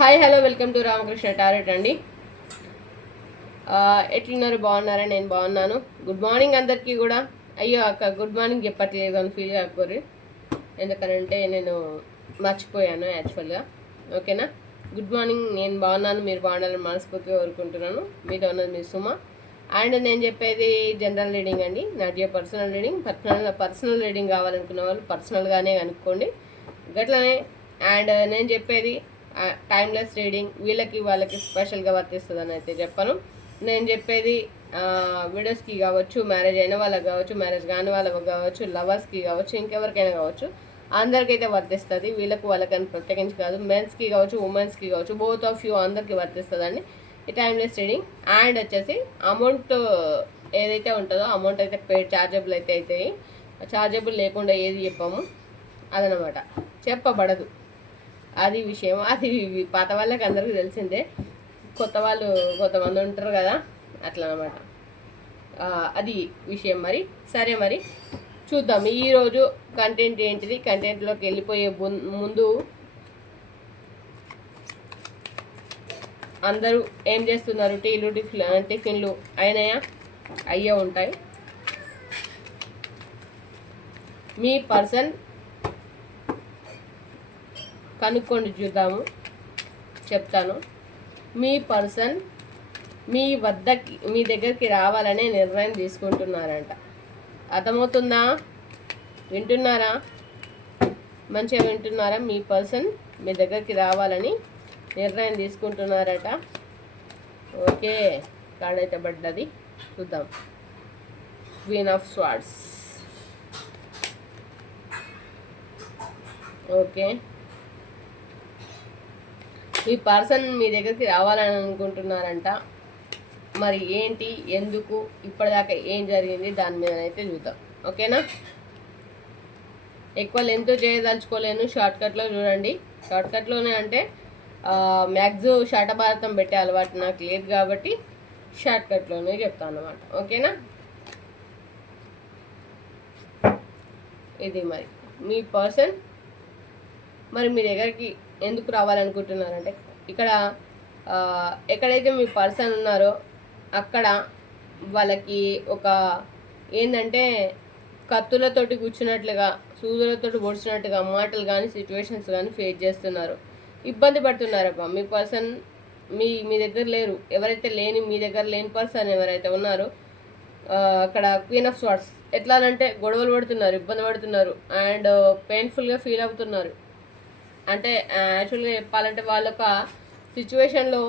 Hi hello welcome to Ramakrishna tarot అండి. ఎట్లున్నారు? బాగున్నారా? నేను బాగున్నాను. గుడ్ మార్నింగ్ అందరికీ కూడా. అయ్యో అక్క గుడ్ మార్నింగ్ చెప్పట్లేదు అని ఫీల్ కాకూరి, ఎందుకనంటే నేను మర్చిపోయాను యాక్చువల్గా. ఓకేనా? Good morning. నేను బాగున్నాను, మీరు బాగుండాలని మనస్ఫూర్తిగా కోరుకుంటున్నాను. మీతో ఉన్నది మీ సుమ. అండ్ నేను చెప్పేది జనరల్ రీడింగ్ అండి, not you personal reading. Personal reading కావాలనుకున్న వాళ్ళు పర్సనల్గానే కనుక్కోండి, గట్లనే. అండ్ నేను చెప్పేది టైమ్లెస్ రీడింగ్, వీళ్ళకి వాళ్ళకి స్పెషల్గా వర్తిస్తుందని అయితే చెప్పను. నేను చెప్పేది విడోస్కి కావచ్చు, మ్యారేజ్ అయిన వాళ్ళకి కావచ్చు, మ్యారేజ్ కాని వాళ్ళకి కావచ్చు, లవర్స్కి కావచ్చు, ఇంకెవరికైనా కావచ్చు, అందరికైతే వర్తిస్తుంది. వీళ్ళకి వాళ్ళకని ప్రత్యేకించి కాదు, మెన్స్కి కావచ్చు, ఉమెన్స్కి కావచ్చు, బోత్ ఆఫ్ యూ అందరికీ వర్తిస్తుందండి ఈ టైమ్లెస్ రీడింగ్. అండ్ వచ్చేసి అమౌంట్ ఏదైతే ఉంటుందో అమౌంట్ అయితే చార్జబుల్ అయితే అవుతాయి. చార్జబుల్ లేకుండా ఏది చెప్పాము అదనమాట, చెప్పబడదు. అది విషయం. అది పాత వాళ్ళకి అందరికీ తెలిసిందే, కొత్త వాళ్ళు కొంతమంది ఉంటారు కదా, అట్లా అనమాట. అది విషయం. మరి సరే, మరి చూద్దాం ఈరోజు కంటెంట్ ఏంటిది. కంటెంట్లోకి వెళ్ళిపోయే ముందు అందరూ ఏం చేస్తున్నారు? టీలు టిఫిన్లు అయినాయా? అయ్యే ఉంటాయి. మీ పర్సన్ కనుక్కోండి, చూద్దాము, చెప్తాను. మీ పర్సన్ మీ దగ్గరికి రావాలనే నిర్ణయం తీసుకుంటున్నారంట. అర్థమవుతుందా? వింటున్నారా? మంచిగా వింటున్నారా? మీ పర్సన్ మీ దగ్గరికి రావాలని నిర్ణయం తీసుకుంటున్నారట. ఓకే, కార్డ్ అయితే పడ్డది, చూద్దాం. Queen of swords. ఓకే, మీ పర్సన్ మీ దగ్గరికి రావాలని అనుకుంటున్నారంట. మరి ఏంటి, ఎందుకు, ఇప్పటిదాకా ఏం జరిగింది, దాని మీద అయితే చూద్దాం. ఓకేనా? ఎక్కువ లెంత్ చేయదలుచుకోలేను, షార్ట్కట్లో చూడండి. షార్ట్కట్లోనే అంటే మ్యాక్సిమం శాటభారతం పెట్టే అలవాటు నాకు లేదు కాబట్టి షార్ట్కట్లోనే చెప్తాను అన్నమాట. ఓకేనా? ఇది మరి మీ పర్సన్ మరి మీ దగ్గరికి ఎందుకు రావాలనుకుంటున్నారంటే, ఇక్కడ ఎక్కడైతే మీ పర్సన్ ఉన్నారో అక్కడ వాళ్ళకి ఒక ఏంటంటే కత్తులతోటి కూర్చున్నట్లుగా, సూదులతోటి పొడిచినట్టుగా మాటలు కానీ సిచ్యువేషన్స్ కానీ ఫేస్ చేస్తున్నారు, ఇబ్బంది పడుతున్నారబ్బా. మీ పర్సన్ మీ దగ్గర లేరు. ఎవరైతే మీ దగ్గర లేని పర్సన్ ఎవరైతే ఉన్నారో అక్కడ క్వీన్ ఆఫ్ స్వార్డ్స్. ఎట్లా అంటే గొడవలు పడుతున్నారు, ఇబ్బంది పడుతున్నారు, అండ్ పెయిన్ఫుల్గా ఫీల్ అవుతున్నారు. అంటే యాక్చువల్గా చెప్పాలంటే వాళ్ళొక సిచ్యువేషన్లో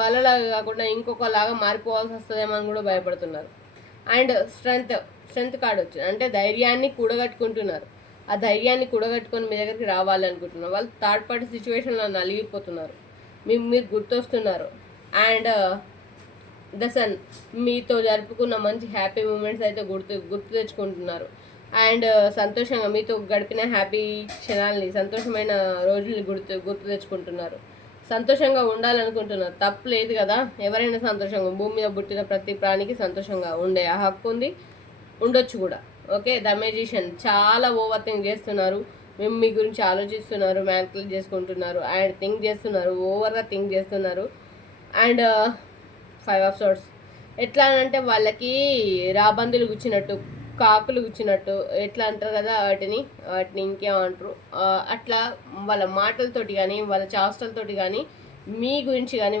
వాళ్ళలాగా కాకుండా ఇంకొకలాగా మారిపోవాల్సి వస్తుందేమో అని కూడా భయపడుతున్నారు. అండ్ స్ట్రెంగ్త్ కార్డ్ వచ్చింది, అంటే ధైర్యాన్ని కూడగట్టుకుంటున్నారు. ఆ ధైర్యాన్ని కూడగట్టుకొని మీ దగ్గరికి రావాలనుకుంటున్నారు. వాళ్ళు థర్డ్ పార్టీ సిచ్యువేషన్లో నలిగిపోతున్నారు, మీరు గుర్తొస్తున్నారు. అండ్ ద సన్, మీతో జరుపుకున్న మంచి హ్యాపీ మూమెంట్స్ అయితే గుర్తు తెచ్చుకుంటున్నారు. అండ్ సంతోషంగా మీతో గడిపిన హ్యాపీ క్షణాలని, సంతోషమైన రోజుల్ని గుర్తు తెచ్చుకుంటున్నారు. సంతోషంగా ఉండాలనుకుంటున్నారు. తప్పు లేదు కదా, ఎవరైనా సంతోషంగా, భూమి మీద పుట్టిన ప్రతి ప్రాణికి సంతోషంగా ఉండే ఆ హక్కు ఉంది, ఉండొచ్చు కూడా. Okay, the magician. చాలా ఓవర్ థింక్ చేస్తున్నారు, మేము మీ గురించి ఆలోచిస్తున్నారు, మ్యానిపులేట్ చేసుకుంటున్నారు, అండ్ థింక్ చేస్తున్నారు, ఓవర్గా థింక్ చేస్తున్నారు. And 5 of swords. ఎట్లా అంటే వాళ్ళకి రాబందులు గుచ్చినట్టు, కాకులు గుచ్చినట్టు, ఎట్లా అంటారు కదా వాటిని ఇంకేమంటారు, అట్లా వాళ్ళ మాటలతోటి కానీ వాళ్ళ చేష్టలతోటి కానీ మీ గురించి కానీ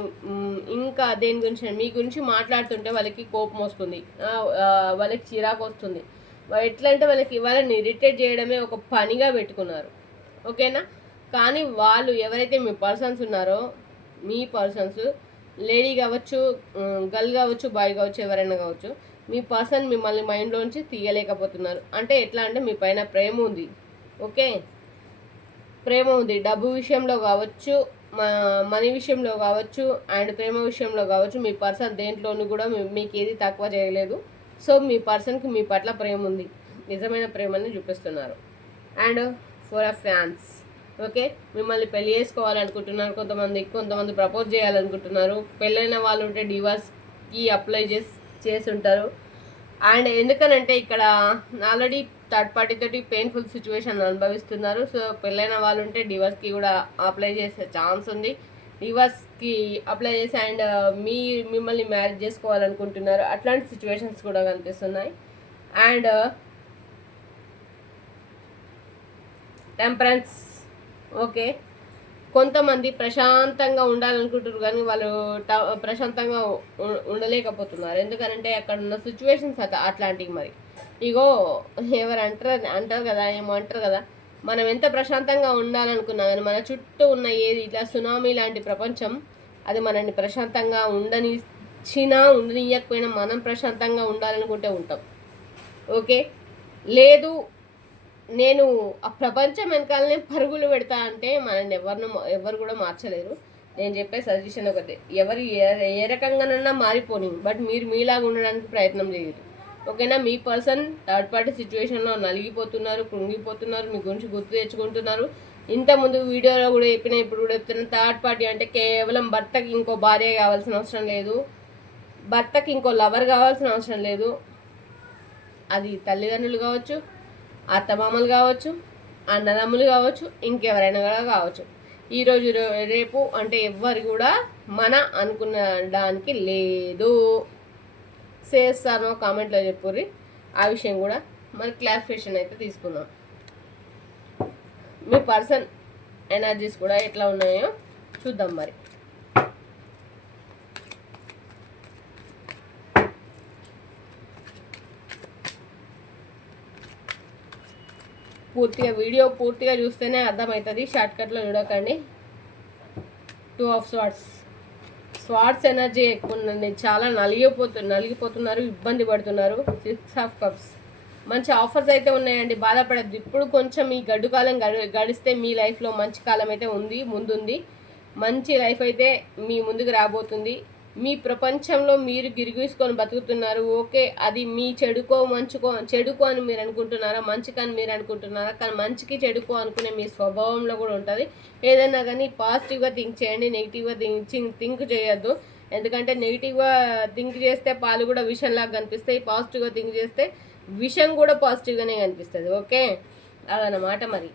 ఇంకా దేని గురించి మీ గురించి మాట్లాడుతుంటే వాళ్ళకి కోపం వస్తుంది, వాళ్ళకి చిరాకు వస్తుంది. ఎట్లా అంటే వాళ్ళని ఇరిటేట్ చేయడమే ఒక పనిగా పెట్టుకున్నారు. ఓకేనా? కానీ వాళ్ళు ఎవరైతే మీ పర్సన్స్ ఉన్నారో, మీ పర్సన్స్ లేడీ కావచ్చు, గర్ల్ కావచ్చు, బాయ్ కావచ్చు, ఎవరైనా కావచ్చు, మీ పర్సన్ మిమ్మల్ని మైండ్లోంచి తీయలేకపోతున్నారు. అంటే ఎట్లా అంటే మీ పైన ప్రేమ ఉంది. ఓకే, ప్రేమ ఉంది. డబ్బు విషయంలో కావచ్చు, మనీ విషయంలో కావచ్చు, అండ్ ప్రేమ విషయంలో కావచ్చు, మీ పర్సన్ దేంట్లోనూ కూడా మీకు ఏది తక్కువ చేయలేదు. సో మీ పర్సన్కి మీ పట్ల ప్రేమ ఉంది, నిజమైన ప్రేమని చూపిస్తున్నారు. And 4 of fans. ఓకే, మిమ్మల్ని పెళ్లి చేసుకోవాలనుకుంటున్నారు కొంతమంది ప్రపోజ్ చేయాలనుకుంటున్నారు. పెళ్ళైన వాళ్ళు ఉంటే డివోర్స్కి అప్లై చేసి ఉంటారు. అండ్ ఎందుకనంటే ఇక్కడ ఆల్రెడీ థర్డ్ పార్టీ తోటి పెయిన్ఫుల్ సిచ్యువేషన్ అనుభవిస్తున్నారు. సో పెళ్ళైన వాళ్ళు ఉంటే డివర్స్కి కూడా అప్లై చేసే ఛాన్స్ ఉంది. డివర్స్కి అప్లై చేసి అండ్ మిమ్మల్ని మ్యారేజ్ చేసుకోవాలనుకుంటున్నారు. అట్లాంటి సిచ్యువేషన్స్ కూడా కనిపిస్తున్నాయి. అండ్ టెంపరెన్స్ ఓకే, కొంతమంది ప్రశాంతంగా ఉండాలనుకుంటారు కానీ వాళ్ళు ప్రశాంతంగా ఉండలేకపోతున్నారు. ఎందుకంటే అక్కడ ఉన్న సిచ్యువేషన్స్ అట్లాంటివి. మరి ఇగో ఎవరు అంటారు కదా, ఏమో అంటారు కదా, మనం ఎంత ప్రశాంతంగా ఉండాలనుకున్నా కానీ మన చుట్టూ ఉన్న ఏది ఇట్లా సునామీ లాంటి ప్రపంచం అది మనల్ని ప్రశాంతంగా ఉండనియకపోయినా మనం ప్రశాంతంగా ఉండాలనుకుంటే ఉంటాం. ఓకే, లేదు నేను ఆ ప్రపంచం వెనకాలనే పరుగులు పెడతా అంటే మనల్ని ఎవరు కూడా మార్చలేరు. నేను చెప్పే సజెషన్ ఒకటి, ఎవరు ఏ రకంగానన్నా మారిపోని, బట్ మీరు మీలాగా ఉండడానికి ప్రయత్నం చేయరు. ఓకేనా? మీ పర్సన్ థర్డ్ పార్టీ సిచ్యువేషన్లో నలిగిపోతున్నారు, కృంగిపోతున్నారు, మీ గురించి గుర్తు తెచ్చుకుంటున్నారు. ఇంతకుముందు వీడియోలో కూడా చెప్పిన, ఇప్పుడు కూడా చెప్తున్న, థర్డ్ పార్టీ అంటే కేవలం భర్తకి ఇంకో భార్య కావాల్సిన అవసరం లేదు, భర్తకి ఇంకో లవర్ కావాల్సిన అవసరం లేదు. అది తల్లిదండ్రులు కావచ్చు, అత్తమామలు కావచ్చు, అన్నదమ్ములు కావచ్చు, ఇంకెవరైనా కూడా కావచ్చు. ఈరోజు రేపు అంటే ఎవ్వరు కూడా మన అనుకునడానికి లేదు. చేస్తానో కామెంట్లో చెప్పుర్రి. ఆ విషయం కూడా మరి క్లారిఫికేషన్ అయితే తీసుకుందాం. మీ పర్సన్ ఎనర్జీస్ కూడా ఎట్లా ఉన్నాయో చూద్దాం. మరి వీడియో పూర్తిగా చూస్తేనే అర్థమవుతుంది, షార్ట్కట్లో చూడకండి. 2 ఆఫ్ స్వార్డ్స్ ఎనర్జీ ఎక్కువ ఉందండి. చాలా నలిగిపోతున్నారు, ఇబ్బంది పడుతున్నారు. 6 ఆఫ్ కప్స్ మంచి ఆఫర్స్ అయితే ఉన్నాయండి, బాధపడద్దు. ఇప్పుడు కొంచెం ఈ గడ్డు కాలం గడిస్తే మీ లైఫ్లో మంచి కాలం అయితే ముందుంది. మంచి లైఫ్ అయితే మీ ముందుకు రాబోతుంది. మీ ప్రపంచంలో మీరు గిరిగీసుకొని బతుకుతున్నారు. ఓకే, అది మీ చెడుకో అని మీరు అనుకుంటున్నారా, మంచికని మీరు అనుకుంటున్నారా? కానీ మంచికి చెడుకో అనుకునే మీ స్వభావంలో కూడా ఉంటుంది. ఏదైనా కానీ పాజిటివ్గా థింక్ చేయండి, నెగిటివ్గా థింక్ చేయొద్దు. ఎందుకంటే నెగిటివ్గా థింక్ చేస్తే పాలు కూడా విషంలాగా కనిపిస్తాయి, పాజిటివ్గా థింక్ చేస్తే విషం కూడా పాజిటివ్గానే కనిపిస్తుంది. ఓకే, అదనమాట. మరి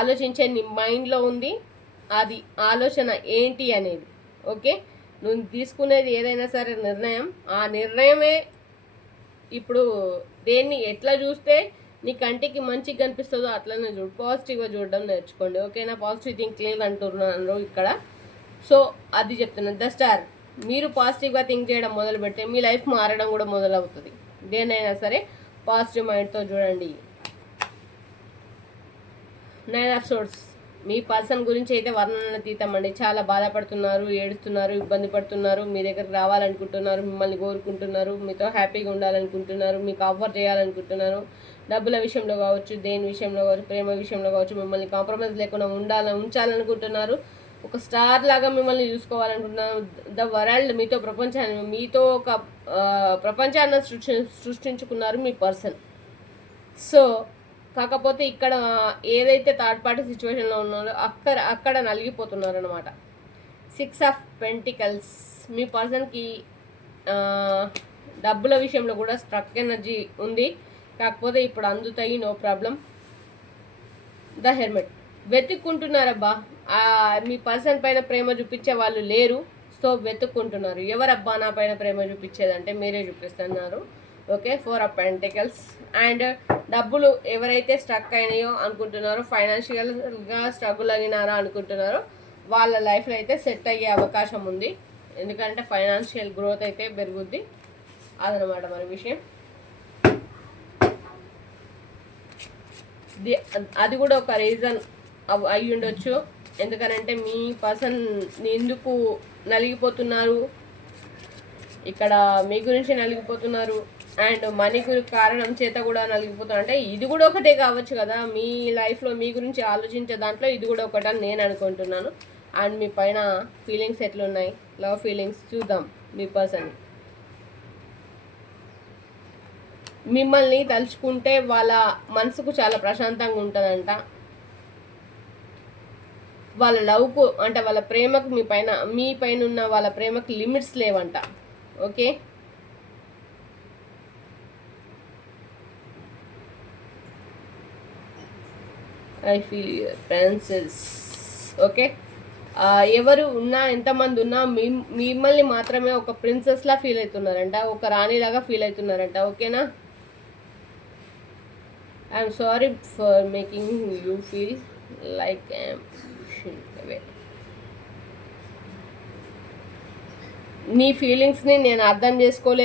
ఆలోచించే నీ మైండ్లో ఉంది, అది ఆలోచన ఏంటి అనేది. ఓకే, నువ్వు తీసుకునేది ఏదైనా సరే నిర్ణయం, ఆ నిర్ణయమే ఇప్పుడు దేన్ని ఎట్లా చూస్తే నీ కంటికి మంచిగా కనిపిస్తుందో అట్లనే చూడు. పాజిటివ్గా చూడడం నేర్చుకోండి. ఓకేనా? పాజిటివ్ థింక్ లేదు అంటున్నాను ఇక్కడ. సో అది చెప్తున్నాను. ద స్టార్, మీరు పాజిటివ్గా థింక్ చేయడం మొదలు పెడితే మీ లైఫ్ మారడం కూడా మొదలవుతుంది. దేనైనా సరే పాజిటివ్ మైండ్తో చూడండి. 9 ఆఫ్ సోర్డ్స్, మీ పర్సన్ గురించి అయితే వర్ణనాతీతం అండి. చాలా బాధపడుతున్నారు, ఏడుస్తున్నారు, ఇబ్బంది పడుతున్నారు, మీ దగ్గరకు రావాలనుకుంటున్నారు, మిమ్మల్ని కోరుకుంటున్నారు, మీతో హ్యాపీగా ఉండాలనుకుంటున్నారు, మీకు ఆఫర్ చేయాలనుకుంటున్నారు. డబ్బుల విషయంలో కావచ్చు, దేని విషయంలో కావచ్చు, ప్రేమ విషయంలో కావచ్చు, మిమ్మల్ని కాంప్రమైజ్ లేకుండా ఉంచాలనుకుంటున్నారు. ఒక స్టార్ లాగా మిమ్మల్ని చూసుకోవాలనుకుంటున్నారు. ద వరల్డ్, మీతో ఒక ప్రపంచాన్ని సృష్టించుకున్నారు మీ పర్సన్. సో కాకపోతే ఇక్కడ ఏదైతే థర్డ్ పార్టీ సిచ్యువేషన్లో ఉన్నారో అక్కడ నలిగిపోతున్నారు అనమాట. 6 ఆఫ్ పెంటికల్స్, మీ పర్సన్కి డబ్బుల విషయంలో కూడా స్ట్రక్ ఎనర్జీ ఉంది, కాకపోతే ఇప్పుడు అందుతాయి, నో ప్రాబ్లం. ద హెర్మెట్, వెతుక్కుంటున్నారబ్బా, మీ పర్సన్ పైన ప్రేమ చూపించే వాళ్ళు లేరు. సో వెతుక్కుంటున్నారు. ఎవరబ్బా నా పైన ప్రేమ చూపించేదంటే మీరే చూపిస్తున్నారు. Okay, 4 of pentacles. అండ్ డబ్బులు ఎవరైతే స్ట్రక్ అయినాయో అనుకుంటున్నారో, ఫైనాన్షియల్గా స్ట్రగుల్ అయినారో అనుకుంటున్నారో వాళ్ళ లైఫ్లో అయితే సెట్ అయ్యే అవకాశం ఉంది. ఎందుకంటే ఫైనాన్షియల్ గ్రోత్ అయితే పెరుగుద్ది. అదనమాట మరి విషయం. అది కూడా ఒక రీజన్ అయి ఉండొచ్చు. ఎందుకనంటే మీ పర్సన్ ఎందుకు నలిగిపోతున్నారు, ఇక్కడ మీ గురించి నలిగిపోతున్నారు, అండ్ మనీ కారణం చేత కూడా నలిగిపోతున్నారు. అంటే ఇది కూడా ఒకటే కావచ్చు కదా, మీ లైఫ్లో మీ గురించి ఆలోచించే దాంట్లో ఇది కూడా ఒకటని నేను అనుకుంటున్నాను. అండ్ మీ పైన ఫీలింగ్స్ ఎట్లున్నాయి, లవ్ ఫీలింగ్స్ చూద్దాం. మీ పర్సన్ మిమ్మల్ని తలుచుకుంటే వాళ్ళ మనసుకు చాలా ప్రశాంతంగా ఉంటుందంట. వాళ్ళ లవ్కు అంటే వాళ్ళ ప్రేమకు మీ పైన ఉన్న వాళ్ళ ప్రేమకు లిమిట్స్ లేవంట. Okay, I feel your princess. Okay, ఎవరు ఉన్నా ఎంతమంది ఉన్నా మిమ్మల్ని మాత్రమే ఒక ప్రిన్సెస్లా ఫీల్ అవుతున్నారంట, ఒక రాణిలాగా ఫీల్ అవుతున్నారంట. ఓకేనా? I'm sorry for making you feel like I'm away. నీ ఫీలింగ్స్ని నేను అర్థం చేసుకోలేదు.